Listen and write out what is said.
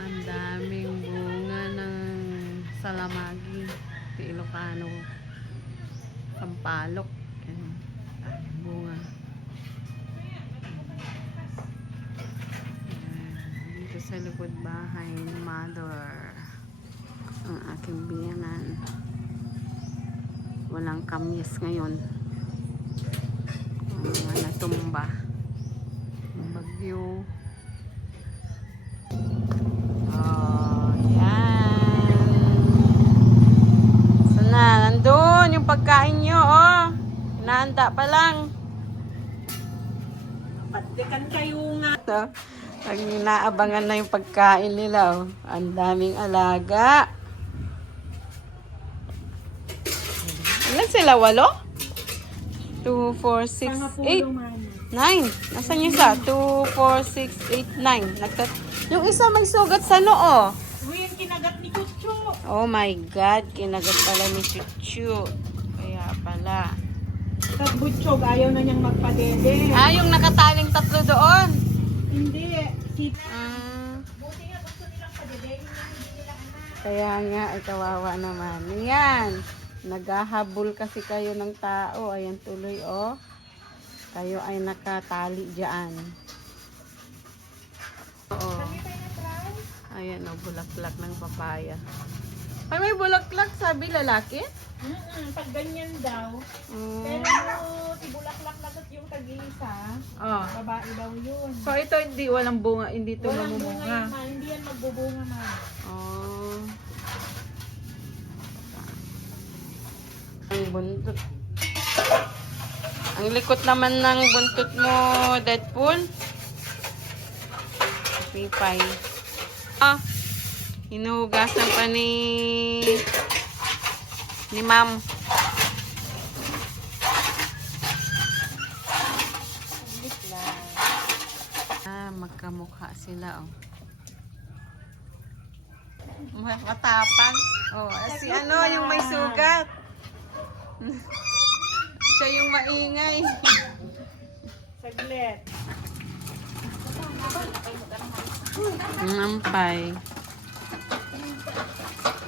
Ang daming bunga ng salamagi. Sa Ilocano. Sampalok. Ayan. Daming bunga. Ayan. Dito sa likod bahay ni Mother. Ang aking biyanan. Walang kamis ngayon. Ang mga natumba. Ang bagyo. Oh, yan. Sana, nandun yung pagkain nyo, oh. Hinahanda pa lang. Patikan kayo nga. So, pag inaabangan na yung pagkain nila, oh. Ang daming alaga. Ilan sila? 8? 2, 4, 6, 8, 9. Nasaan yung isa? 2, 4, 6, 8, 9. Yung isa may sugat sa noo. Uy, yung kinagat ni Chucho. Oh my God, kinagat pala ni Chuchu. Kaya pala. Tapos Butchog, ayaw na niyang magpadede. Ah, yung nakataling 3 doon. Hindi. Si... Buti nga gusto nilang padede, hindi nila anak. Kaya nga, ay kawawa naman. Yan. Naghahabol kasi kayo ng tao. Ayan tuloy, oh. Kayo ay nakatali dyan. Oo. Ayan, oh, bulaklak ng papaya. Ay, may bulaklak, sabi lalaki? Pag ganyan daw. Mm. Pero si Bulaklak na yung tag-iisa, Oh. babae daw yun. So, ito hindi, walang bunga, hindi ito Walang bunga mamumunga. yun, ma. Hindi yan magbubunga, ma. Oh. Ang buntot. Ang likot naman ng buntot mo, Deadpool. Pipay. Ah, hinuhugasan pa ni Ma'am. Ah, magkamukha sila, oh. Matapang. Oh, si ano, yung may sugat. Siya yung maingay. Saglit. Nampay.